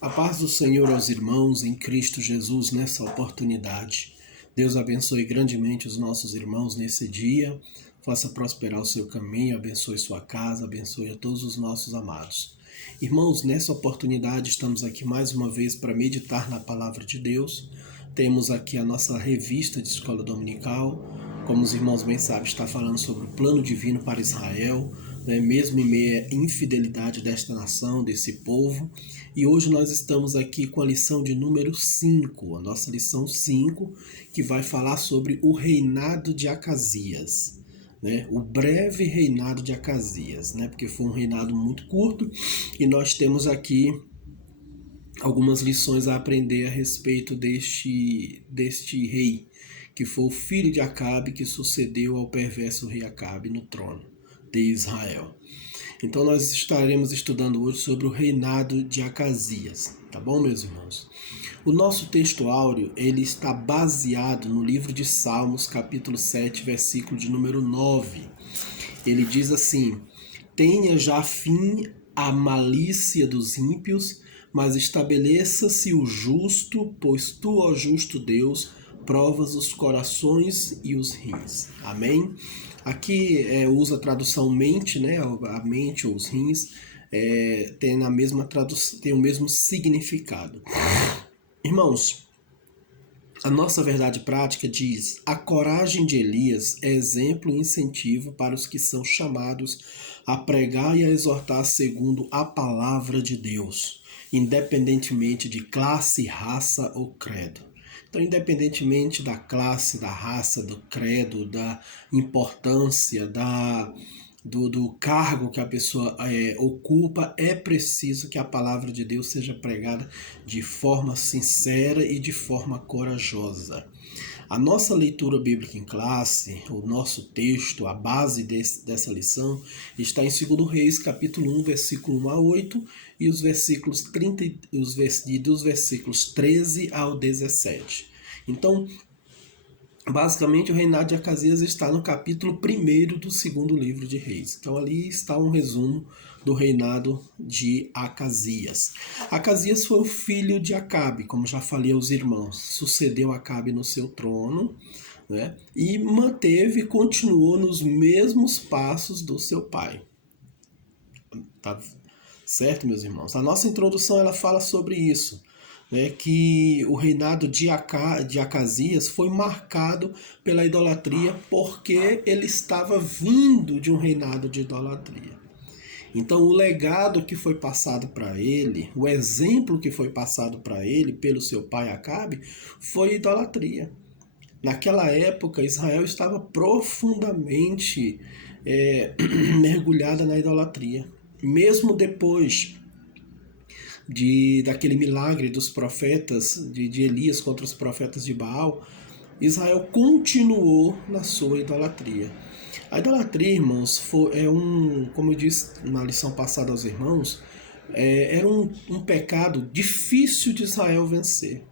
A paz do Senhor aos irmãos em Cristo Jesus nessa oportunidade. Deus abençoe grandemente os nossos irmãos nesse dia, faça prosperar o seu caminho, abençoe sua casa, abençoe a todos os nossos amados. Irmãos, nessa oportunidade estamos aqui mais uma vez para meditar na palavra de Deus. Temos aqui a nossa revista de escola dominical. Como os irmãos bem sabem, está falando sobre o plano divino para Israel, mesmo em meio à infidelidade desta nação, desse povo. E hoje nós estamos aqui com a lição de número 5, a nossa lição 5, que vai falar sobre o reinado de Acasias. O breve reinado de Acasias, porque foi um reinado muito curto, e nós temos aqui algumas lições a aprender a respeito deste rei, que foi o filho de Acabe, que sucedeu ao perverso rei Acabe no trono de Israel. Então nós estaremos estudando hoje sobre o reinado de Acasias, tá bom, meus irmãos? O nosso texto áureo, ele está baseado no livro de Salmos, capítulo 7, versículo de número 9. Ele diz assim: tenha já fim a malícia dos ímpios, mas estabeleça-se o justo, pois tu, ó justo Deus, provas os corações e os rins. Amém? Aqui usa a tradução mente, a mente ou os rins, tem a mesma tradução, tem o mesmo significado. Irmãos, a nossa verdade prática diz: a coragem de Elias é exemplo e incentivo para os que são chamados a pregar e a exortar segundo a palavra de Deus, independentemente de classe, raça ou credo. Então, independentemente da classe, da raça, do credo, da importância, do cargo que a pessoa ocupa, é preciso que a palavra de Deus seja pregada de forma sincera e de forma corajosa. A nossa leitura bíblica em classe, o nosso texto, a base dessa lição, está em 2 Reis, capítulo 1, versículo 1 a 8, e os versículos 30, dos versículos 13 ao 17. Então, basicamente, o reinado de Acasias está no capítulo 1 do segundo livro de Reis. Então, ali está um resumo do reinado de Acasias. Acasias foi o filho de Acabe, como já falei aos irmãos. Sucedeu Acabe no seu trono, e continuou nos mesmos passos do seu pai. Tá certo, meus irmãos? A nossa introdução ela fala sobre isso. Que o reinado de Acasias foi marcado pela idolatria, porque ele estava vindo de um reinado de idolatria. Então o legado que foi passado para ele, o exemplo que foi passado para ele pelo seu pai Acabe, foi idolatria. Naquela época, Israel estava profundamente mergulhada na idolatria. Mesmo depois daquele milagre dos profetas, de Elias contra os profetas de Baal, Israel continuou na sua idolatria. A idolatria, irmãos, como eu disse na lição passada aos irmãos, era um pecado difícil de Israel vencer.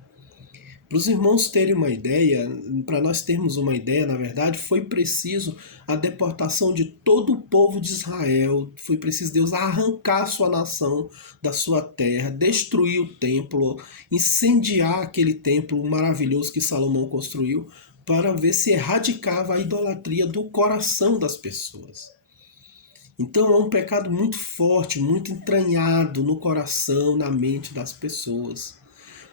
Para os irmãos terem uma ideia, para nós termos uma ideia, na verdade, foi preciso a deportação de todo o povo de Israel, foi preciso Deus arrancar a sua nação da sua terra, destruir o templo, incendiar aquele templo maravilhoso que Salomão construiu, para ver se erradicava a idolatria do coração das pessoas. Então é um pecado muito forte, muito entranhado no coração, na mente das pessoas.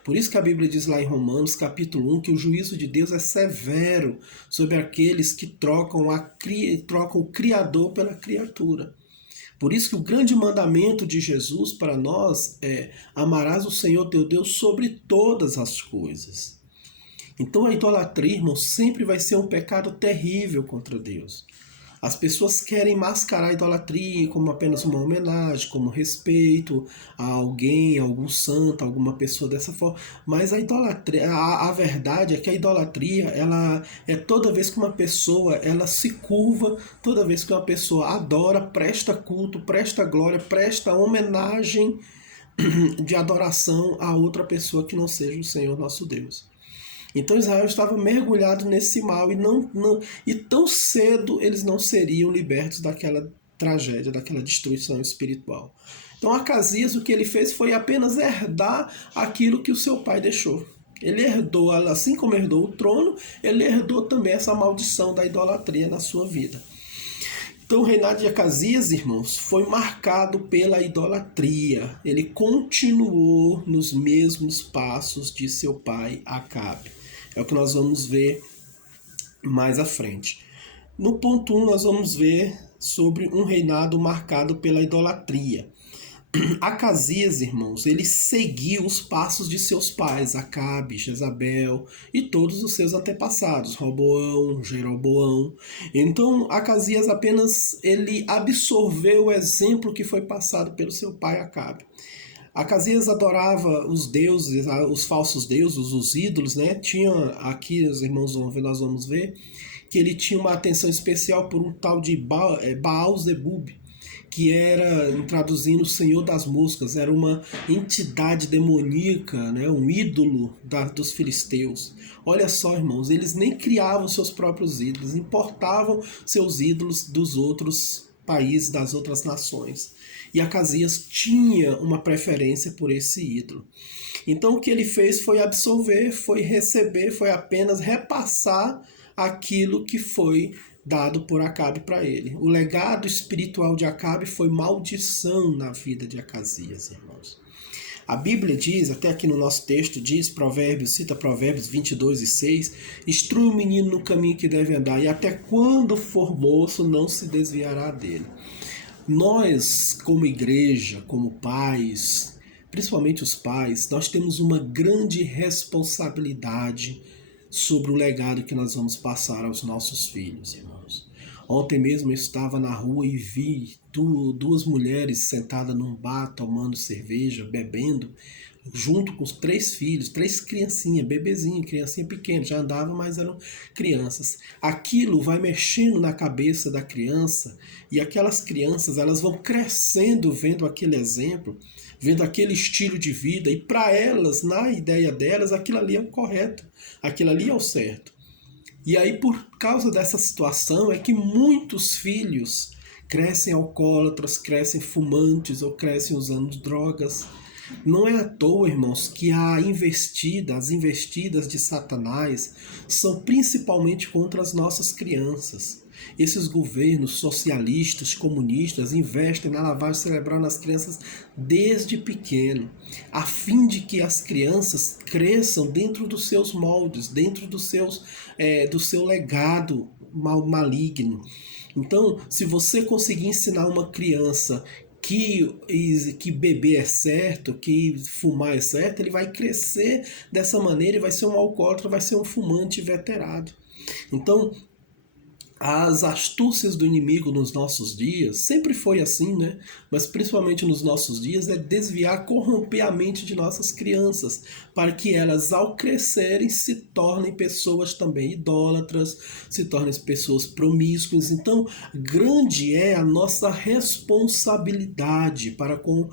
Por isso que a Bíblia diz lá em Romanos, capítulo 1, que o juízo de Deus é severo sobre aqueles que trocam o Criador pela criatura. Por isso que o grande mandamento de Jesus para nós é: amarás o Senhor teu Deus sobre todas as coisas. Então a idolatria, irmão, sempre vai ser um pecado terrível contra Deus. As pessoas querem mascarar a idolatria como apenas uma homenagem, como respeito a alguém, a algum santo, a alguma pessoa dessa forma. Mas a idolatria, a verdade é que a idolatria, ela é toda vez que uma pessoa ela se curva, toda vez que uma pessoa adora, presta culto, presta glória, presta homenagem de adoração a outra pessoa que não seja o Senhor nosso Deus. Então Israel estava mergulhado nesse mal e tão cedo eles não seriam libertos daquela tragédia, daquela destruição espiritual. Então Acasias, o que ele fez foi apenas herdar aquilo que o seu pai deixou. Ele herdou, assim como herdou o trono, ele herdou também essa maldição da idolatria na sua vida. Então o reinado de Acasias, irmãos, foi marcado pela idolatria. Ele continuou nos mesmos passos de seu pai Acabe. É o que nós vamos ver mais à frente. No ponto 1, nós vamos ver sobre um reinado marcado pela idolatria. Acasias, irmãos, ele seguiu os passos de seus pais, Acabe, Jezabel e todos os seus antepassados, Roboão, Jeroboão. Então, Acasias apenas ele absorveu o exemplo que foi passado pelo seu pai Acabe. Acasias adorava os deuses, os falsos deuses, os ídolos, né? Tinha aqui, os irmãos vão ver, nós vamos ver, que ele tinha uma atenção especial por um tal de Baal-zebub, que era, traduzindo, o Senhor das Moscas, era uma entidade demoníaca, né, um ídolo dos filisteus. Olha só, irmãos, eles nem criavam seus próprios ídolos, importavam seus ídolos dos outros países, das outras nações. E Acasias tinha uma preferência por esse ídolo. Então o que ele fez foi absorver, foi receber, foi apenas repassar aquilo que foi dado por Acabe para ele. O legado espiritual de Acabe foi maldição na vida de Acasias, irmãos. A Bíblia diz, até aqui no nosso texto, diz, cita Provérbios 22:6, instrui o menino no caminho que deve andar, e até quando for moço não se desviará dele. Nós, como igreja, como pais, principalmente os pais, nós temos uma grande responsabilidade sobre o legado que nós vamos passar aos nossos filhos, irmãos. Ontem mesmo eu estava na rua e vi duas mulheres sentadas num bar tomando cerveja, bebendo, junto com os 3 filhos, 3 criancinhas, bebezinho, criancinha pequena, já andava, mas eram crianças. Aquilo vai mexendo na cabeça da criança, e aquelas crianças, elas vão crescendo vendo aquele exemplo, vendo aquele estilo de vida, e para elas, na ideia delas, aquilo ali é o correto, aquilo ali é o certo. E aí, por causa dessa situação, é que muitos filhos crescem alcoólatras, crescem fumantes ou crescem usando drogas. Não é à toa, irmãos, que as investidas de Satanás são principalmente contra as nossas crianças. Esses governos socialistas, comunistas, investem na lavagem cerebral nas crianças desde pequeno, a fim de que as crianças cresçam dentro dos seus moldes, dentro do seu legado maligno. Então, se você conseguir ensinar uma criança que beber é certo, que fumar é certo, ele vai crescer dessa maneira e vai ser um alcoólatra, vai ser um fumante veterado. Então, as astúcias do inimigo nos nossos dias, sempre foi assim, né? Mas principalmente nos nossos dias, é desviar, corromper a mente de nossas crianças, para que elas, ao crescerem, se tornem pessoas também idólatras, se tornem pessoas promíscuas. Então, grande é a nossa responsabilidade para com,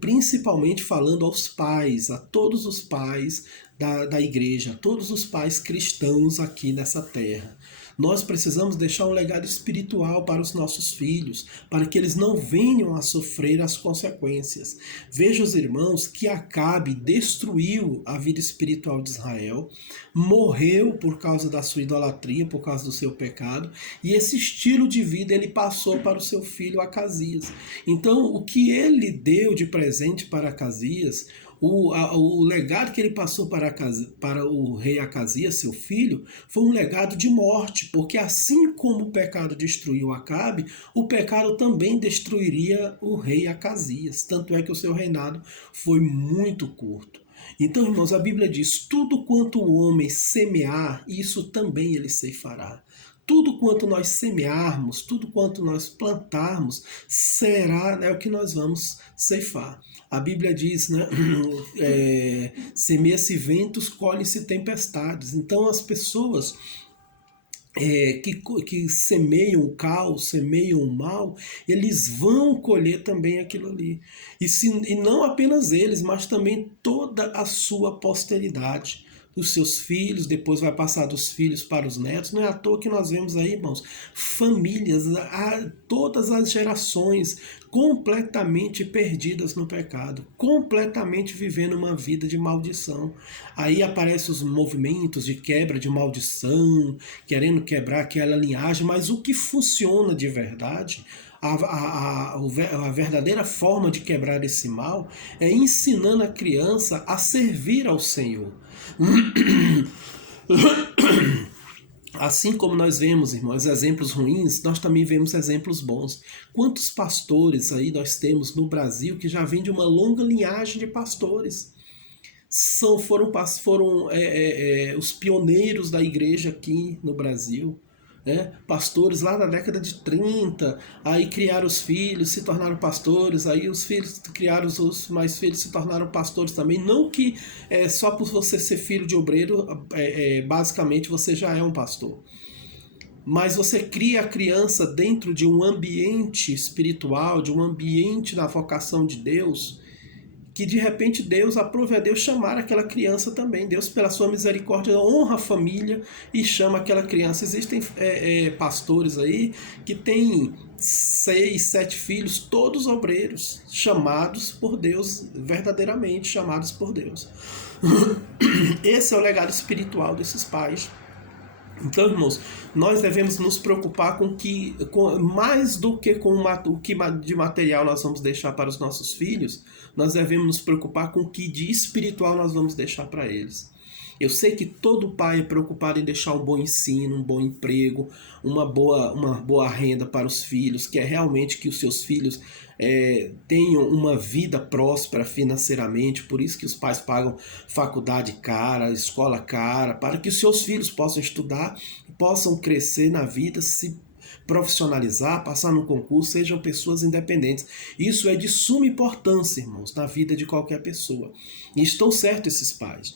principalmente falando aos pais, a todos os pais da igreja, a todos os pais cristãos aqui nessa terra. Nós precisamos deixar um legado espiritual para os nossos filhos, para que eles não venham a sofrer as consequências. Veja, os irmãos, que Acabe destruiu a vida espiritual de Israel, morreu por causa da sua idolatria, por causa do seu pecado, e esse estilo de vida ele passou para o seu filho Acasias. Então, o que ele deu de presente para Acasias, o legado que ele passou para o rei Acasias, seu filho, foi um legado de morte, porque assim como o pecado destruiu Acabe, o pecado também destruiria o rei Acasias. Tanto é que o seu reinado foi muito curto. Então, irmãos, a Bíblia diz, tudo quanto o homem semear, isso também ele ceifará. Tudo quanto nós semearmos, tudo quanto nós plantarmos, será, né, o que nós vamos ceifar. A Bíblia diz, né, semeia-se ventos, colhe-se tempestades. Então as pessoas que semeiam o caos, semeiam o mal, eles vão colher também aquilo ali. E não apenas eles, mas também toda a sua posteridade. os seus filhos, depois vai passar dos filhos para os netos. Não é à toa que nós vemos aí, irmãos, famílias, todas as gerações completamente perdidas no pecado, completamente vivendo uma vida de maldição. Aí aparecem os movimentos de quebra de maldição, querendo quebrar aquela linhagem, mas o que funciona de verdade, a verdadeira forma de quebrar esse mal é ensinando a criança a servir ao Senhor. Assim como nós vemos, irmãos, exemplos ruins, nós também vemos exemplos bons. Quantos pastores aí nós temos no Brasil que já vêm de uma longa linhagem de pastores? Foram os pioneiros da igreja aqui no Brasil. Né? Pastores lá na década de 30, aí criaram os filhos, se tornaram pastores, aí os filhos criaram os mais filhos, se tornaram pastores também. Não que só por você ser filho de obreiro, basicamente você já é um pastor. Mas você cria a criança dentro de um ambiente espiritual, de um ambiente da vocação de Deus, que de repente Deus aprova a Deus chamar aquela criança também. Deus, pela sua misericórdia, honra a família e chama aquela criança. Existem pastores aí que têm 6, 7 filhos, todos obreiros, chamados por Deus, verdadeiramente chamados por Deus. Esse é o legado espiritual desses pais. Então, irmãos, nós devemos nos preocupar mais do que com o que de material nós vamos deixar para os nossos filhos, nós devemos nos preocupar com o que de espiritual nós vamos deixar para eles. Eu sei que todo pai é preocupado em deixar um bom ensino, um bom emprego, uma boa renda para os filhos, que é realmente que os seus filhos tenham uma vida próspera financeiramente. Por isso que os pais pagam faculdade cara, escola cara, para que os seus filhos possam estudar, possam crescer na vida, se profissionalizar, passar no concurso, sejam pessoas independentes. Isso é de suma importância, irmãos, na vida de qualquer pessoa. E estão certos esses pais.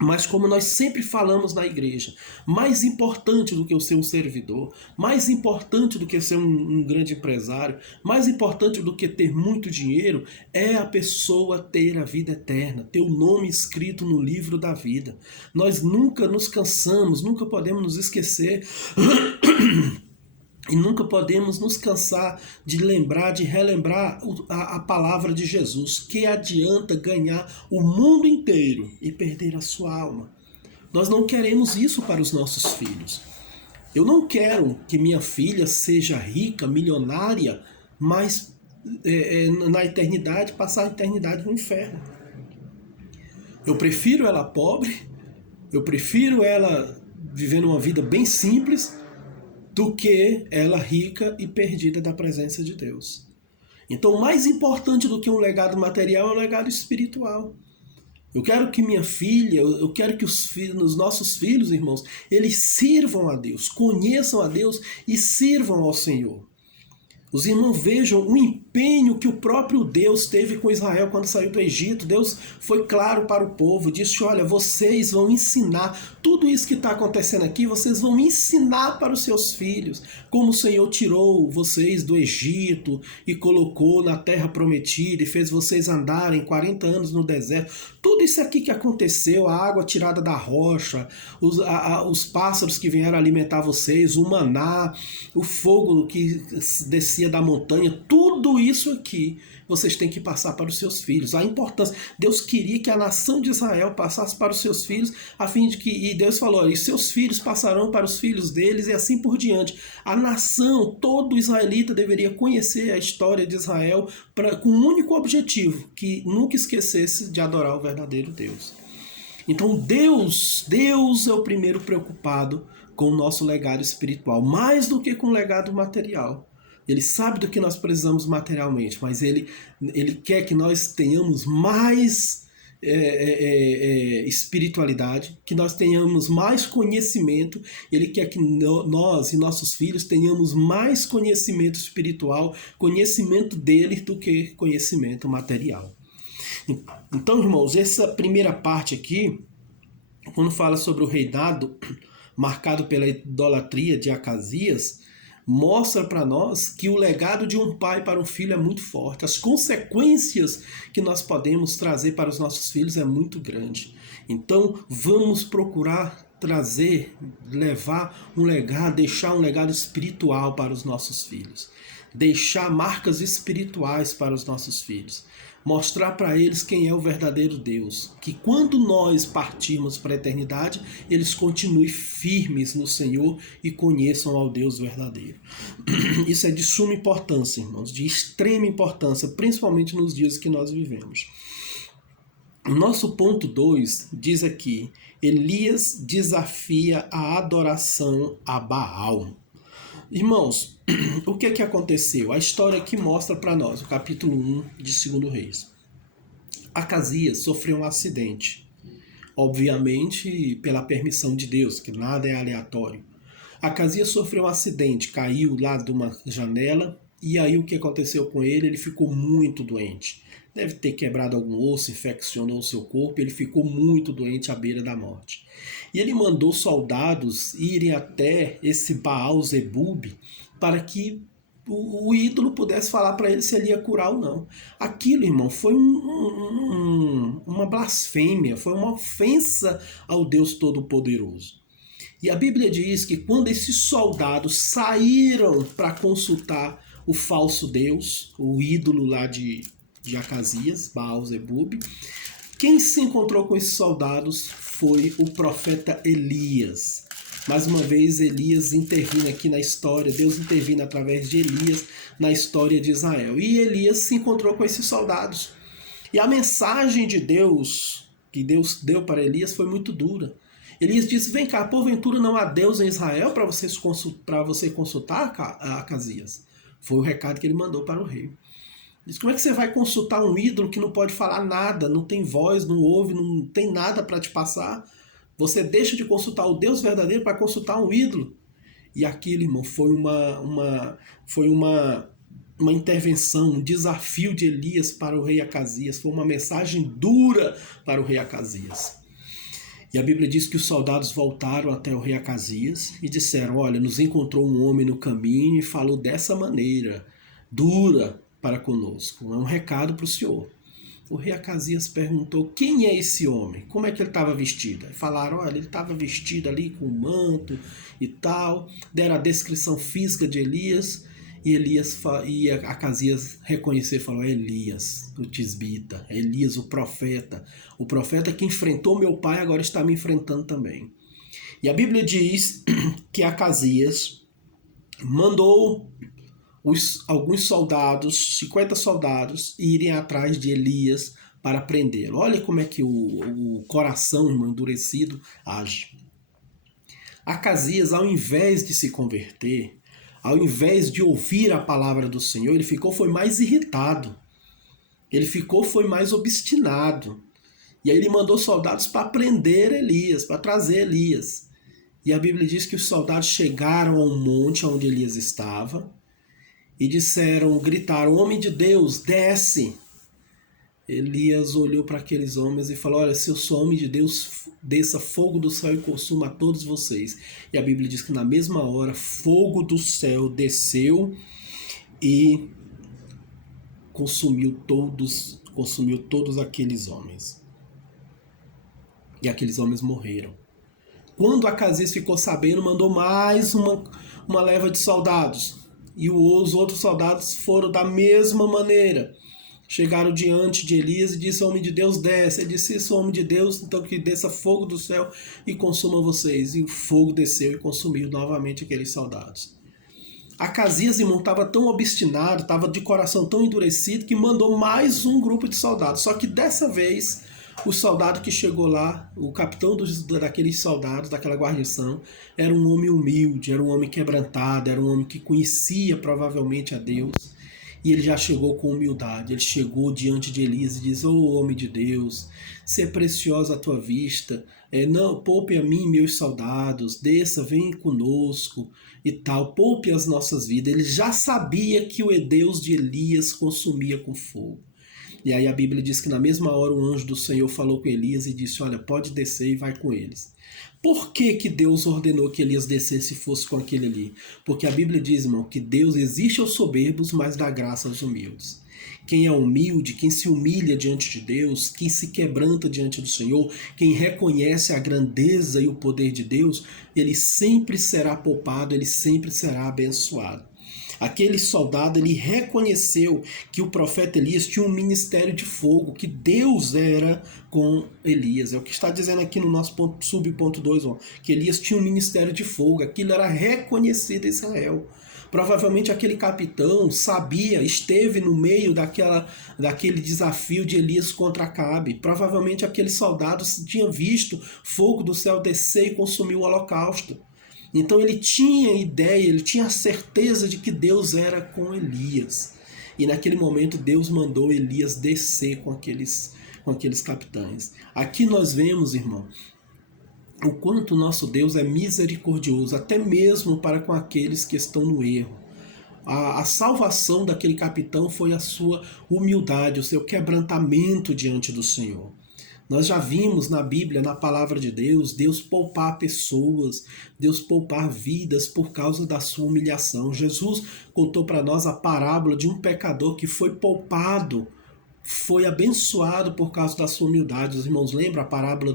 Mas como nós sempre falamos na igreja, mais importante do que eu ser um servidor, mais importante do que ser um grande empresário, mais importante do que ter muito dinheiro, é a pessoa ter a vida eterna, ter o nome escrito no livro da vida. Nós nunca nos cansamos, nunca podemos nos esquecer e nunca podemos nos cansar de lembrar, de relembrar a palavra de Jesus. Que adianta ganhar o mundo inteiro e perder a sua alma? Nós não queremos isso para os nossos filhos. Eu não quero que minha filha seja rica, milionária, mas na eternidade, passar a eternidade no inferno. Eu prefiro ela pobre, eu prefiro ela vivendo uma vida bem simples, do que ela rica e perdida da presença de Deus. Então, mais importante do que um legado material é um legado espiritual. Eu quero que minha filha, eu quero que os nossos filhos, irmãos, eles sirvam a Deus, conheçam a Deus e sirvam ao Senhor. Os irmãos vejam o empenho que o próprio Deus teve com Israel quando saiu do Egito. Deus foi claro para o povo, disse: olha, vocês vão ensinar tudo isso que está acontecendo aqui, vocês vão ensinar para os seus filhos, como o Senhor tirou vocês do Egito e colocou na terra prometida e fez vocês andarem 40 anos no deserto. Tudo isso aqui que aconteceu, a água tirada da rocha, os pássaros que vieram alimentar vocês, o maná, o fogo que descia da montanha, tudo isso aqui vocês têm que passar para os seus filhos. A importância, Deus queria que a nação de Israel passasse para os seus filhos, a fim de que, e Deus falou, e seus filhos passarão para os filhos deles, e assim por diante. A nação, todo israelita deveria conhecer a história de Israel com um único objetivo, que nunca esquecesse de adorar o verdadeiro Deus. Então Deus é o primeiro preocupado com o nosso legado espiritual, mais do que com o legado material. Ele sabe do que nós precisamos materialmente, mas ele quer que nós tenhamos mais espiritualidade, que nós tenhamos mais conhecimento. Ele quer que nós e nossos filhos tenhamos mais conhecimento espiritual, conhecimento dele, do que conhecimento material. Então, irmãos, essa primeira parte aqui, quando fala sobre o reinado marcado pela idolatria de Acasias, mostra para nós que o legado de um pai para um filho é muito forte. As consequências que nós podemos trazer para os nossos filhos é muito grande. Então, vamos procurar trazer, levar um legado, deixar um legado espiritual para os nossos filhos. Deixar marcas espirituais para os nossos filhos. Mostrar para eles quem é o verdadeiro Deus. Que quando nós partirmos para a eternidade, eles continuem firmes no Senhor e conheçam ao Deus verdadeiro. Isso é de suma importância, irmãos, de extrema importância, principalmente nos dias que nós vivemos. O nosso ponto 2 diz aqui: Elias desafia a adoração a Baal. Irmãos, o que aconteceu? A história que mostra para nós, o capítulo 1 de 2 Reis. Acasias sofreu um acidente, obviamente pela permissão de Deus, que nada é aleatório. Acasias sofreu um acidente, caiu lá de uma janela, e aí o que aconteceu com ele? Ele ficou muito doente. Deve ter quebrado algum osso, infeccionou o seu corpo, ele ficou muito doente à beira da morte. E ele mandou soldados irem até esse Baal-zebub para que o ídolo pudesse falar para ele se ele ia curar ou não. Aquilo, irmão, foi uma blasfêmia, foi uma ofensa ao Deus Todo-Poderoso. E a Bíblia diz que quando esses soldados saíram para consultar o falso Deus, o ídolo lá de Acasias, Baal-zebub, quem se encontrou com esses soldados foi o profeta Elias. Mais uma vez, Elias intervindo aqui na história, Deus intervindo através de Elias na história de Israel. E Elias se encontrou com esses soldados. E a mensagem de Deus, que Deus deu para Elias, foi muito dura. Elias disse: vem cá, porventura não há Deus em Israel para você consultar, Acasias? Foi o recado que ele mandou para o rei. Diz: como é que você vai consultar um ídolo que não pode falar nada, não tem voz, não ouve, não tem nada para te passar? Você deixa de consultar o Deus verdadeiro para consultar um ídolo? E aquilo, irmão, foi uma intervenção, um desafio de Elias para o rei Acasias. Foi uma mensagem dura para o rei Acasias. E a Bíblia diz que os soldados voltaram até o rei Acasias e disseram: olha, nos encontrou um homem no caminho e falou dessa maneira, dura para conosco. É um recado para o senhor. O rei Acasias perguntou: quem é esse homem? Como é que ele estava vestido? Aí falaram: olha, ele estava vestido ali com um manto e tal. Deram a descrição física de Elias. E Acasias reconheceu e falou: é Elias, o tisbita, é Elias, o profeta que enfrentou meu pai, agora está me enfrentando também. E a Bíblia diz que Acasias mandou alguns soldados, 50 soldados, irem atrás de Elias para prendê-lo. Olha como é que o coração, irmão, endurecido age. Acasias, ao invés de se converter, ao invés de ouvir a palavra do Senhor, ele foi mais irritado. Ele foi mais obstinado. E aí ele mandou soldados para prender Elias, para trazer Elias. E a Bíblia diz que os soldados chegaram ao monte onde Elias estava e gritaram: homem de Deus, desce. Elias olhou para aqueles homens e falou: olha, se eu sou homem de Deus, desça fogo do céu e consuma todos vocês. E a Bíblia diz que na mesma hora, fogo do céu desceu e consumiu todos aqueles homens. E aqueles homens morreram. Quando Acasias ficou sabendo, mandou mais uma leva de soldados. E os outros soldados foram da mesma maneira. Chegaram diante de Elias e disse: homem de Deus, desce. Ele disse: sou homem de Deus, então que desça fogo do céu e consuma vocês. E o fogo desceu e consumiu novamente aqueles soldados. Acasias, irmão, estava tão obstinado, estava de coração tão endurecido, que mandou mais um grupo de soldados. Só que dessa vez, o soldado que chegou lá, o capitão daqueles soldados, daquela guarnição, era um homem humilde, era um homem quebrantado, era um homem que conhecia provavelmente a Deus. E ele já chegou com humildade, ele chegou diante de Elias e diz: ô homem de Deus, se é preciosa a tua vista, não poupe a mim meus soldados, desça, vem conosco e tal, poupe as nossas vidas. Ele já sabia que o Deus de Elias consumia com fogo. E aí a Bíblia diz que na mesma hora o anjo do Senhor falou com Elias e disse: olha, pode descer e vai com eles. Por que que Deus ordenou que Elias descesse e fosse com aquele ali? Porque a Bíblia diz, irmão, que Deus existe aos soberbos, mas dá graça aos humildes. Quem é humilde, quem se humilha diante de Deus, quem se quebranta diante do Senhor, quem reconhece a grandeza e o poder de Deus, ele sempre será poupado, ele sempre será abençoado. Aquele soldado, ele reconheceu que o profeta Elias tinha um ministério de fogo, que Deus era com Elias. É o que está dizendo aqui no nosso subponto 2, que Elias tinha um ministério de fogo, aquilo era reconhecido em Israel. Provavelmente aquele capitão sabia, esteve no meio daquele desafio de Elias contra Acabe. Provavelmente aquele soldado tinha visto fogo do céu descer e consumir o holocausto. Então ele tinha ideia, ele tinha certeza de que Deus era com Elias. E naquele momento Deus mandou Elias descer com aqueles capitães. Aqui nós vemos, irmão, o quanto o nosso Deus é misericordioso, até mesmo para com aqueles que estão no erro. A salvação daquele capitão foi a sua humildade, o seu quebrantamento diante do Senhor. Nós já vimos na Bíblia, na palavra de Deus, Deus poupar pessoas, Deus poupar vidas por causa da sua humilhação. Jesus contou para nós a parábola de um pecador que foi poupado, foi abençoado por causa da sua humildade. Os irmãos lembram a parábola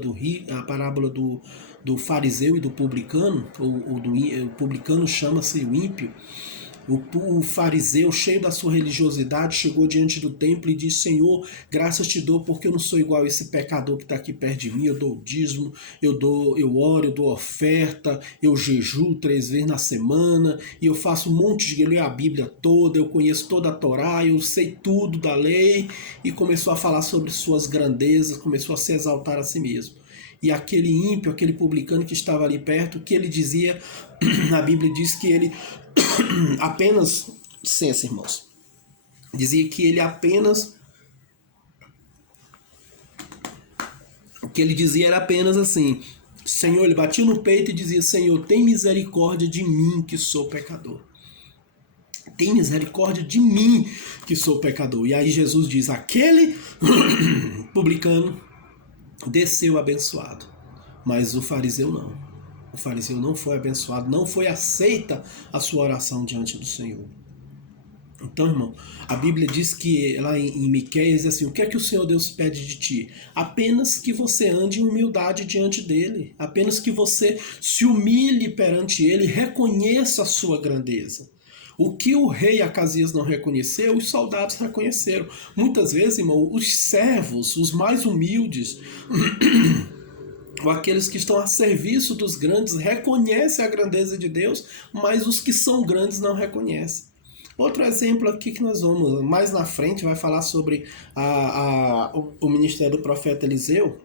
do fariseu e do publicano? O publicano chama-se o ímpio. O fariseu, cheio da sua religiosidade, chegou diante do templo e disse: Senhor, graças te dou porque eu não sou igual a esse pecador que está aqui perto de mim. Eu dou dízimo, eu oro, eu dou oferta, eu jejuo 3 vezes na semana, e eu faço um monte de... Eu leio a Bíblia toda, eu conheço toda a Torá, eu sei tudo da lei. E começou a falar sobre suas grandezas, começou a se exaltar a si mesmo. E aquele ímpio, aquele publicano que estava ali perto, que ele dizia, a Bíblia diz que ele apenas, licença, irmãos, dizia que ele apenas, o que ele dizia era apenas assim: Senhor, ele batia no peito e dizia: Senhor, tem misericórdia de mim que sou pecador. Tem misericórdia de mim que sou pecador. E aí Jesus diz: aquele publicano desceu abençoado, mas o fariseu não. O fariseu não foi abençoado, não foi aceita a sua oração diante do Senhor. Então, irmão, a Bíblia diz que lá em Miqueias diz assim: o que é que o Senhor Deus pede de ti? Apenas que você ande em humildade diante dele, apenas que você se humilhe perante ele, reconheça a sua grandeza. O que o rei Acasias não reconheceu, os soldados reconheceram. Muitas vezes, irmão, os servos, os mais humildes, ou aqueles que estão a serviço dos grandes, reconhecem a grandeza de Deus, mas os que são grandes não reconhecem. Outro exemplo aqui que nós vamos, mais na frente, vai falar sobre o ministério do profeta Eliseu.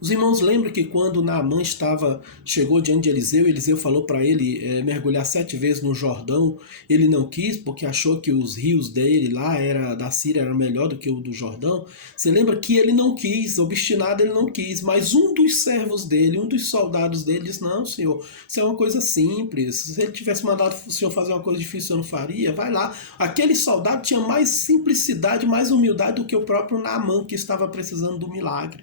Os irmãos lembram que quando Naamã chegou diante de Eliseu, Eliseu falou para ele mergulhar 7 vezes no Jordão. Ele não quis, porque achou que os rios dele lá, da Síria, eram melhor do que o do Jordão. Você lembra que ele não quis, obstinado ele não quis, mas um dos servos dele, um dos soldados dele disse: não, senhor, isso é uma coisa simples, se ele tivesse mandado o senhor fazer uma coisa difícil, eu não faria, vai lá. Aquele soldado tinha mais simplicidade, mais humildade do que o próprio Naamã, que estava precisando do milagre.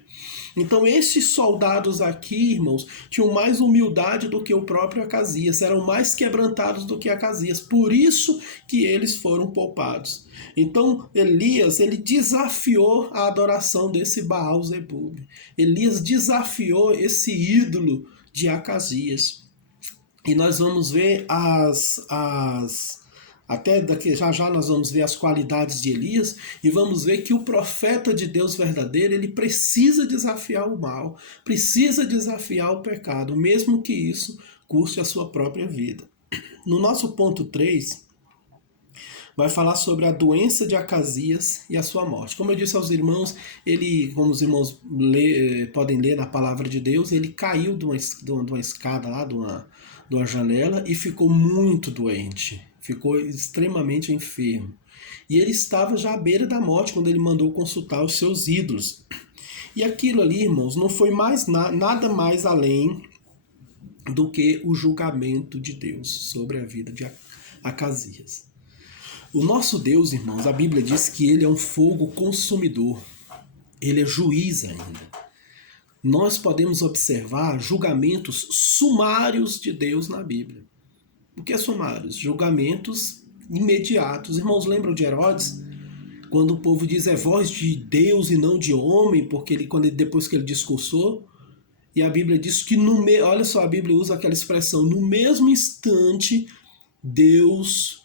Então esses soldados aqui, irmãos, tinham mais humildade do que o próprio Acasias, eram mais quebrantados do que Acasias, por isso que eles foram poupados. Então Elias, ele desafiou a adoração desse Baal-zebub. Elias desafiou esse ídolo de Acasias. E nós vamos ver até daqui já nós vamos ver as qualidades de Elias e vamos ver que o profeta de Deus verdadeiro, ele precisa desafiar o mal, precisa desafiar o pecado, mesmo que isso custe a sua própria vida. No nosso ponto 3, vai falar sobre a doença de Acasias e a sua morte. Como eu disse aos irmãos, como os irmãos podem ler na palavra de Deus, ele caiu de uma escada lá, de uma janela, e ficou muito doente. Ficou extremamente enfermo. E ele estava já à beira da morte quando ele mandou consultar os seus ídolos. E aquilo ali, irmãos, não foi nada mais além do que o julgamento de Deus sobre a vida de Acasias. O nosso Deus, irmãos, a Bíblia diz que ele é um fogo consumidor. Ele é juiz ainda. nós podemos observar julgamentos sumários de Deus na Bíblia. O que é sumários? Julgamentos imediatos. Irmãos, lembram de Herodes? Quando o povo diz é voz de Deus e não de homem, porque depois que ele discursou, e a Bíblia diz que olha só, a Bíblia usa aquela expressão, no mesmo instante Deus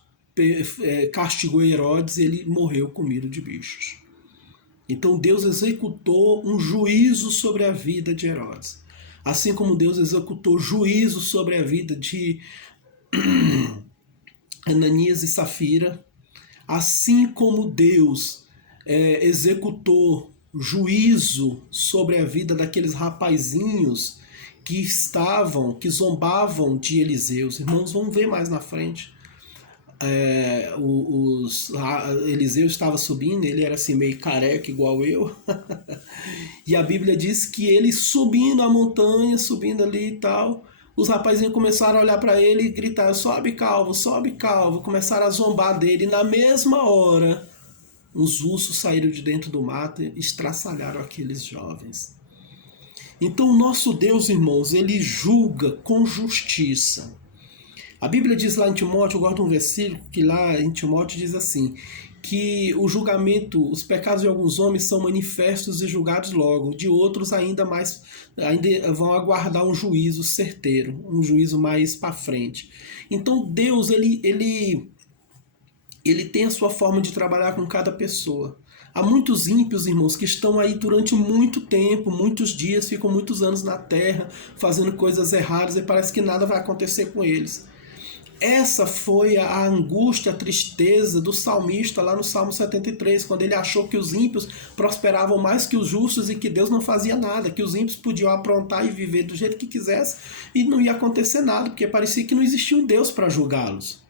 castigou Herodes e ele morreu comido de bichos. Então Deus executou um juízo sobre a vida de Herodes. Assim como Deus executou juízo sobre a vida de Ananias e Safira, assim como Deus executou juízo sobre a vida daqueles rapazinhos que zombavam de Eliseu. Os irmãos vão ver mais na frente. Eliseu estava subindo, ele era assim meio careca igual eu. E a Bíblia diz que ele subindo a montanha, subindo ali e tal, os rapazinhos começaram a olhar para ele e gritar: sobe calvo, sobe calvo. Começaram a zombar dele. E na mesma hora, os ursos saíram de dentro do mato e estraçalharam aqueles jovens. Então o nosso Deus, irmãos, ele julga com justiça. A Bíblia diz lá em Timóteo, eu gosto de um versículo que lá em Timóteo diz assim, que o julgamento, os pecados de alguns homens são manifestos e julgados logo, de outros ainda vão aguardar um juízo certeiro, um juízo mais para frente. Então Deus, ele tem a sua forma de trabalhar com cada pessoa. Há muitos ímpios, irmãos, que estão aí durante muito tempo, muitos dias, ficam muitos anos na terra, fazendo coisas erradas e parece que nada vai acontecer com eles. Essa foi a angústia, a tristeza do salmista lá no Salmo 73, quando ele achou que os ímpios prosperavam mais que os justos e que Deus não fazia nada, que os ímpios podiam aprontar e viver do jeito que quisessem e não ia acontecer nada, porque parecia que não existia um Deus para julgá-los.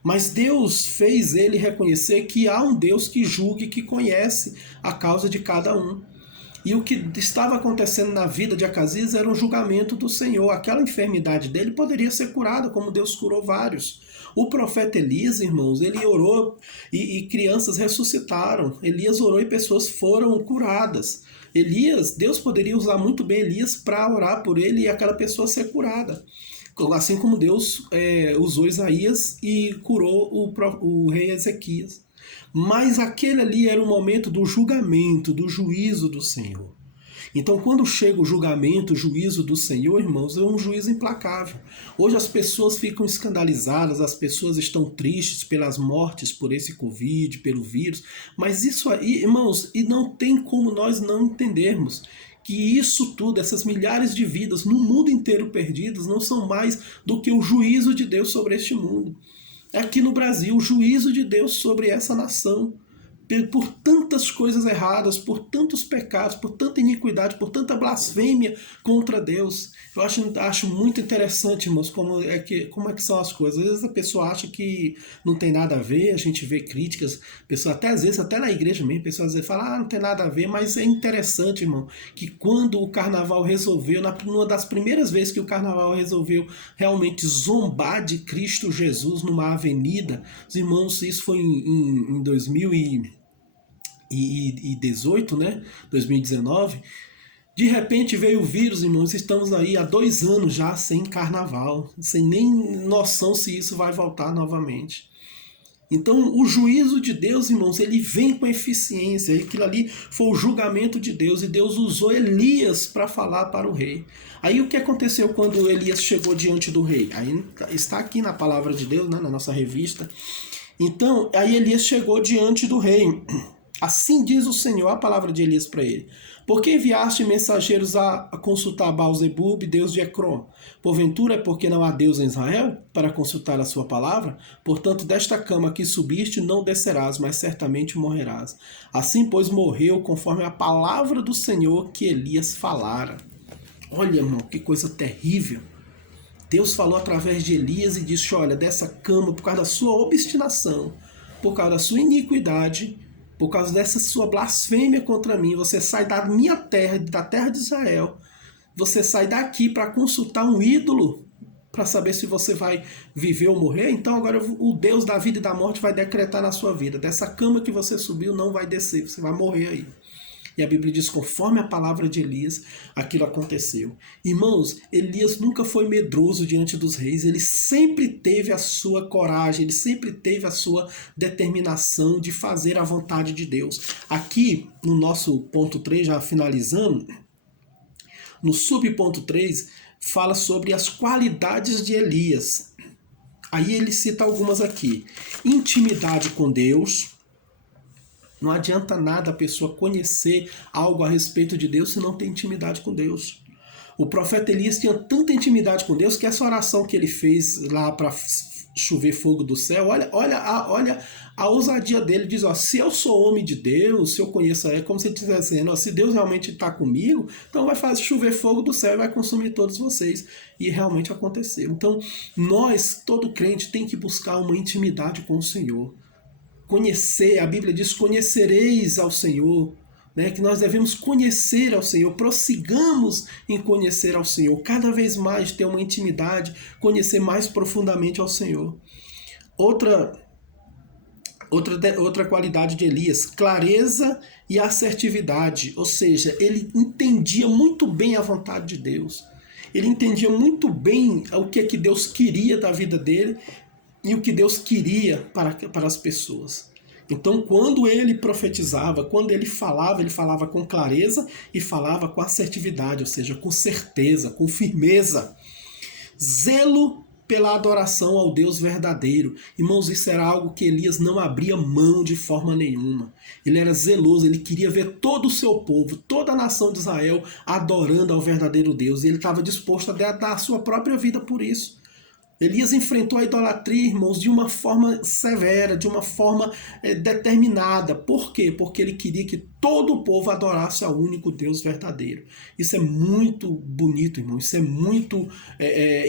Mas Deus fez ele reconhecer que há um Deus que julga e que conhece a causa de cada um. E o que estava acontecendo na vida de Acasias era um julgamento do Senhor. Aquela enfermidade dele poderia ser curada, como Deus curou vários. O profeta Elias, irmãos, ele orou e crianças ressuscitaram. Elias orou e pessoas foram curadas. Deus poderia usar muito bem Elias para orar por ele e aquela pessoa ser curada. Assim como Deus usou Isaías e curou o rei Ezequias. Mas aquele ali era o momento do julgamento, do juízo do Senhor. Então, quando chega o julgamento, o juízo do Senhor, irmãos, é um juízo implacável. Hoje as pessoas ficam escandalizadas, as pessoas estão tristes pelas mortes por esse Covid, pelo vírus. Mas isso aí, irmãos, e não tem como nós não entendermos que isso tudo, essas milhares de vidas no mundo inteiro perdidas, não são mais do que o juízo de Deus sobre este mundo. Aqui no Brasil, o juízo de Deus sobre essa nação, por tantas coisas erradas, por tantos pecados, por tanta iniquidade, por tanta blasfêmia contra Deus. Eu acho muito interessante, irmãos, como é que são as coisas. Às vezes a pessoa acha que não tem nada a ver, a gente vê críticas, às vezes até na igreja mesmo, pessoas falam, não tem nada a ver, mas é interessante, irmão, que quando o carnaval resolveu, uma das primeiras vezes que o carnaval resolveu realmente zombar de Cristo Jesus numa avenida, os irmãos, isso foi em 2018, né? 2019, de repente veio o vírus, irmãos, estamos aí há 2 anos já sem carnaval, sem nem noção se isso vai voltar novamente. Então o juízo de Deus, irmãos, ele vem com eficiência, aquilo ali foi o julgamento de Deus, e Deus usou Elias para falar para o rei. Aí o que aconteceu quando Elias chegou diante do rei? Aí está aqui na palavra de Deus, né, na nossa revista. Então, aí Elias chegou diante do rei. Assim diz o Senhor, a palavra de Elias para ele: por que enviaste mensageiros a consultar Baal-zebub, Deus de Ecrom? Porventura é porque não há Deus em Israel para consultar a sua palavra? Portanto, desta cama que subiste não descerás, mas certamente morrerás. Assim, pois, morreu conforme a palavra do Senhor que Elias falara. Olha, irmão, que coisa terrível. Deus falou através de Elias e disse: olha, dessa cama, por causa da sua obstinação, por causa da sua iniquidade, por causa dessa sua blasfêmia contra mim, você sai da minha terra, da terra de Israel, você sai daqui para consultar um ídolo, para saber se você vai viver ou morrer. Então agora o Deus da vida e da morte vai decretar na sua vida: dessa cama que você subiu não vai descer, você vai morrer aí. E a Bíblia diz, conforme a palavra de Elias, aquilo aconteceu. Irmãos, Elias nunca foi medroso diante dos reis, ele sempre teve a sua coragem, ele sempre teve a sua determinação de fazer a vontade de Deus. Aqui, no nosso ponto 3, já finalizando, no subponto 3, fala sobre as qualidades de Elias. Aí ele cita algumas aqui. Intimidade com Deus. Não adianta nada a pessoa conhecer algo a respeito de Deus se não tem intimidade com Deus. O profeta Elias tinha tanta intimidade com Deus que essa oração que ele fez lá para chover fogo do céu, olha a ousadia dele, diz, ó, se eu sou homem de Deus, se eu conheço, é como se ele estivesse dizendo, ó, se Deus realmente está comigo, então vai fazer chover fogo do céu e vai consumir todos vocês. E realmente aconteceu. Então, nós, todo crente, tem que buscar uma intimidade com o Senhor. Conhecer, a Bíblia diz, conhecereis ao Senhor, né, que nós devemos conhecer ao Senhor, prossigamos em conhecer ao Senhor, cada vez mais ter uma intimidade, conhecer mais profundamente ao Senhor. Outra qualidade de Elias, clareza e assertividade, ou seja, ele entendia muito bem a vontade de Deus, ele entendia muito bem o que é que Deus queria da vida dele e o que Deus queria para as pessoas. Então, quando ele profetizava, quando ele falava com clareza e falava com assertividade, ou seja, com certeza, com firmeza. Zelo pela adoração ao Deus verdadeiro. Irmãos, isso era algo que Elias não abria mão de forma nenhuma. Ele era zeloso, ele queria ver todo o seu povo, toda a nação de Israel adorando ao verdadeiro Deus. E ele estava disposto a dar a sua própria vida por isso. Elias enfrentou a idolatria, irmãos, de uma forma severa, de uma forma determinada. Por quê? Porque ele queria que todo o povo adorasse ao único Deus verdadeiro. Isso é muito bonito, irmão. Isso é muito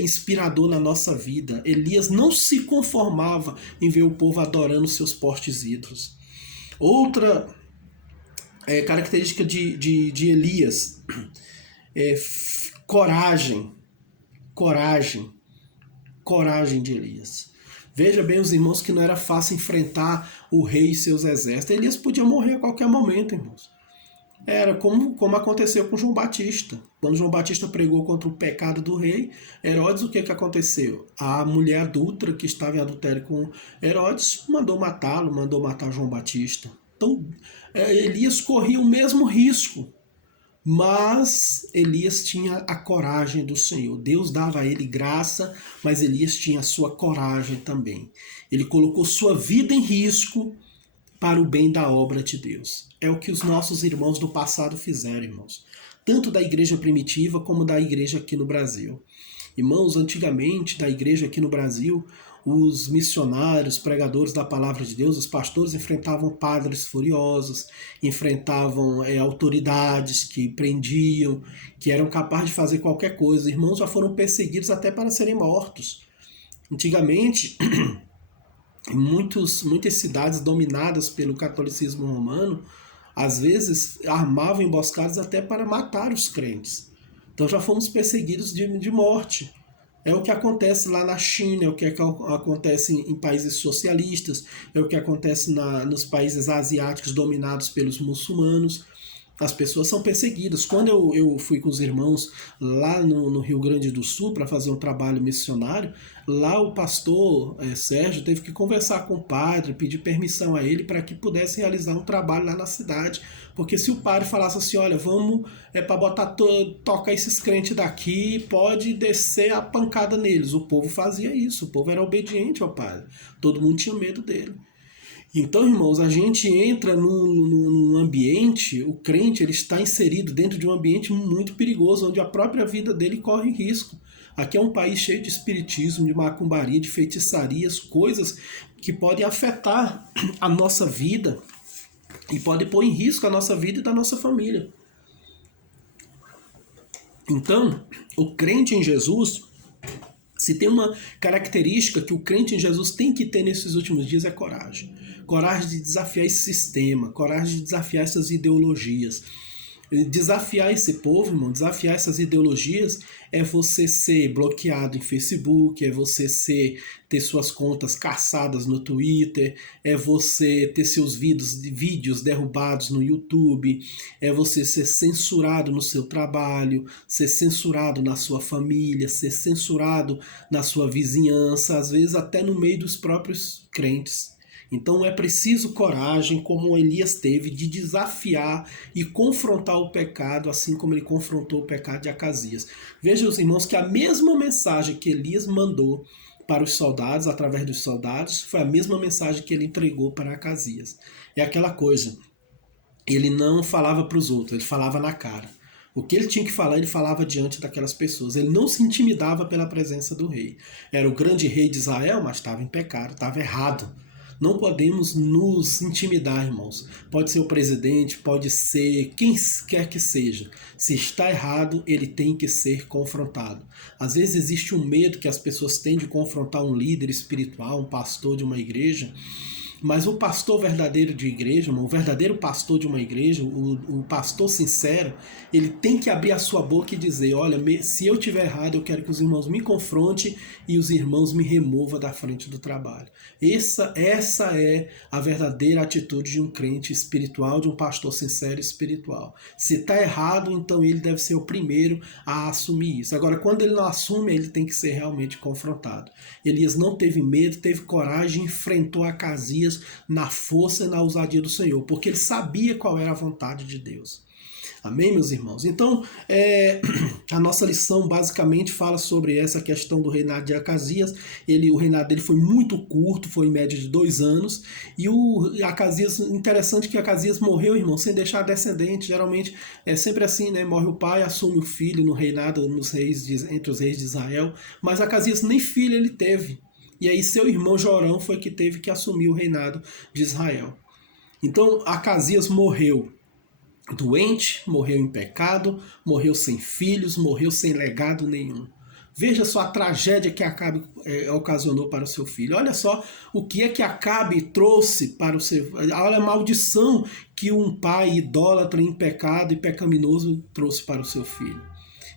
inspirador na nossa vida. Elias não se conformava em ver o povo adorando seus postes ídolos. Outra característica de Elias é coragem. Coragem de Elias. Veja bem, os irmãos, que não era fácil enfrentar o rei e seus exércitos. Elias podia morrer a qualquer momento, irmãos. Era como aconteceu com João Batista. Quando João Batista pregou contra o pecado do rei, Herodes, o que aconteceu? A mulher adulta que estava em adultério com Herodes mandou matá-lo, mandou matar João Batista. Então, Elias corria o mesmo risco. Mas Elias tinha a coragem do Senhor. Deus dava a ele graça, mas Elias tinha a sua coragem também. Ele colocou sua vida em risco para o bem da obra de Deus. É o que os nossos irmãos do passado fizeram, irmãos. Tanto da igreja primitiva como da igreja aqui no Brasil. Irmãos, antigamente, da igreja aqui no Brasil, os missionários, pregadores da palavra de Deus, os pastores enfrentavam padres furiosos, enfrentavam autoridades que prendiam, que eram capazes de fazer qualquer coisa. Irmãos já foram perseguidos até para serem mortos. Antigamente, em muitas cidades dominadas pelo catolicismo romano, às vezes armavam emboscadas até para matar os crentes. Então já fomos perseguidos de morte. É o que acontece lá na China, é o que acontece em países socialistas, é o que acontece nos países asiáticos dominados pelos muçulmanos. As pessoas são perseguidas. Quando eu fui com os irmãos lá no Rio Grande do Sul para fazer um trabalho missionário, lá o pastor Sérgio teve que conversar com o padre, pedir permissão a ele para que pudesse realizar um trabalho lá na cidade. Porque se o padre falasse assim, olha, vamos para tocar esses crentes daqui, pode descer a pancada neles. O povo fazia isso, o povo era obediente ao padre. Todo mundo tinha medo dele. Então, irmãos, a gente entra num ambiente, o crente ele está inserido dentro de um ambiente muito perigoso, onde a própria vida dele corre risco. Aqui é um país cheio de espiritismo, de macumbaria, de feitiçarias, coisas que podem afetar a nossa vida e podem pôr em risco a nossa vida e da nossa família. Então, o crente em Jesus, se tem uma característica que o crente em Jesus tem que ter nesses últimos dias é coragem. Coragem de desafiar esse sistema, coragem de desafiar essas ideologias. Desafiar esse povo, irmão, desafiar essas ideologias é você ser bloqueado em Facebook, é você ter suas contas caçadas no Twitter, é você ter seus vídeos derrubados no YouTube, é você ser censurado no seu trabalho, ser censurado na sua família, ser censurado na sua vizinhança, às vezes até no meio dos próprios crentes. Então é preciso coragem, como Elias teve, de desafiar e confrontar o pecado, assim como ele confrontou o pecado de Acasias. Vejam, os irmãos, que a mesma mensagem que Elias mandou para os soldados, através dos soldados, foi a mesma mensagem que ele entregou para Acasias. É aquela coisa, ele não falava para os outros, ele falava na cara. O que ele tinha que falar, ele falava diante daquelas pessoas. Ele não se intimidava pela presença do rei. Era o grande rei de Israel, mas estava em pecado, estava errado. Não podemos nos intimidar, irmãos. Pode ser o presidente, pode ser quem quer que seja. Se está errado, ele tem que ser confrontado. Às vezes existe um medo que as pessoas têm de confrontar um líder espiritual, um pastor de uma igreja. Mas o pastor verdadeiro de igreja, o verdadeiro pastor de uma igreja, o pastor sincero, ele tem que abrir a sua boca e dizer, olha, se eu tiver errado, eu quero que os irmãos me confrontem e os irmãos me removam da frente do trabalho. Essa é a verdadeira atitude de um crente espiritual, de um pastor sincero espiritual. Se está errado, então ele deve ser o primeiro a assumir isso. Agora, quando ele não assume, ele tem que ser realmente confrontado. Elias não teve medo, teve coragem, enfrentou Acasias na força e na ousadia do Senhor, porque ele sabia qual era a vontade de Deus. Amém, meus irmãos? Então, a nossa lição basicamente fala sobre essa questão do reinado de Acasias. O reinado dele foi muito curto, foi em média de 2 anos. E o Acasias, interessante que Acasias morreu, irmão, sem deixar descendente. Geralmente é sempre assim, né? Morre o pai, assume o filho no reinado entre os reis de Israel. Mas Acasias nem filho ele teve. E aí seu irmão Jorão foi que teve que assumir o reinado de Israel. Então Acasias morreu doente, morreu em pecado, morreu sem filhos, morreu sem legado nenhum. Veja só a tragédia que Acabe ocasionou para o seu filho. Olha só o que é que Acabe trouxe para o seu... Olha a maldição que um pai idólatra em pecado e pecaminoso trouxe para o seu filho.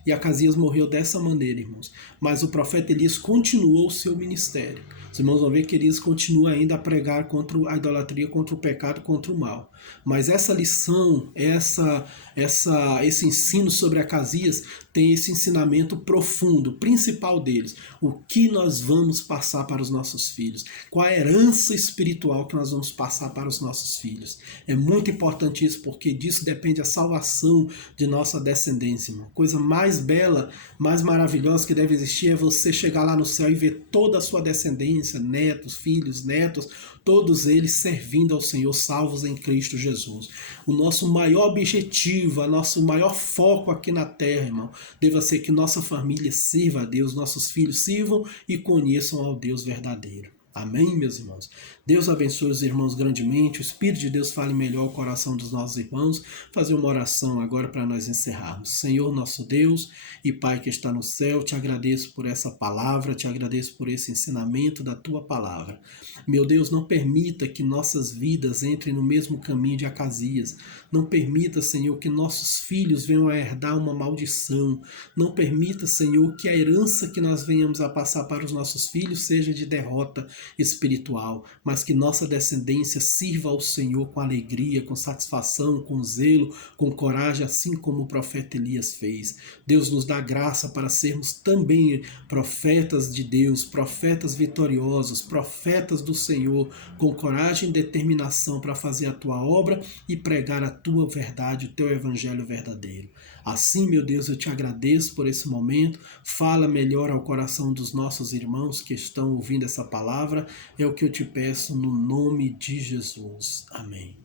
E Acasias morreu dessa maneira, irmãos. Mas o profeta Elias continuou o seu ministério. Os irmãos vão ver que Elias continua ainda a pregar contra a idolatria, contra o pecado, contra o mal. Mas essa lição, esse ensino sobre Acasias tem esse ensinamento profundo, principal deles. O que nós vamos passar para os nossos filhos? Qual a herança espiritual que nós vamos passar para os nossos filhos? É muito importante isso, porque disso depende a salvação de nossa descendência, irmão. Coisa mais bela, mais maravilhosa que deve existir é você chegar lá no céu e ver toda a sua descendência, netos, filhos, netos, todos eles servindo ao Senhor, salvos em Cristo Jesus. O nosso maior objetivo, o nosso maior foco aqui na terra, irmão, deva ser que nossa família sirva a Deus, nossos filhos sirvam e conheçam ao Deus verdadeiro. Amém, meus irmãos? Deus abençoe os irmãos grandemente, o Espírito de Deus fale melhor ao coração dos nossos irmãos. Fazer uma oração agora para nós encerrarmos. Senhor, nosso Deus e Pai que está no céu, te agradeço por essa palavra, te agradeço por esse ensinamento da tua palavra. Meu Deus, não permita que nossas vidas entrem no mesmo caminho de Acasias. Não permita, Senhor, que nossos filhos venham a herdar uma maldição. Não permita, Senhor, que a herança que nós venhamos a passar para os nossos filhos seja de derrota espiritual, mas que nossa descendência sirva ao Senhor com alegria, com satisfação, com zelo, com coragem, assim como o profeta Elias fez. Deus nos dá graça para sermos também profetas de Deus, profetas vitoriosos, profetas do Senhor, com coragem e determinação para fazer a tua obra e pregar a tua verdade, o teu evangelho verdadeiro. Assim, meu Deus, eu te agradeço por esse momento. Fala melhor ao coração dos nossos irmãos que estão ouvindo essa palavra. É o que eu te peço no nome de Jesus. Amém.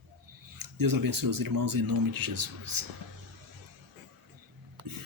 Deus abençoe os irmãos em nome de Jesus.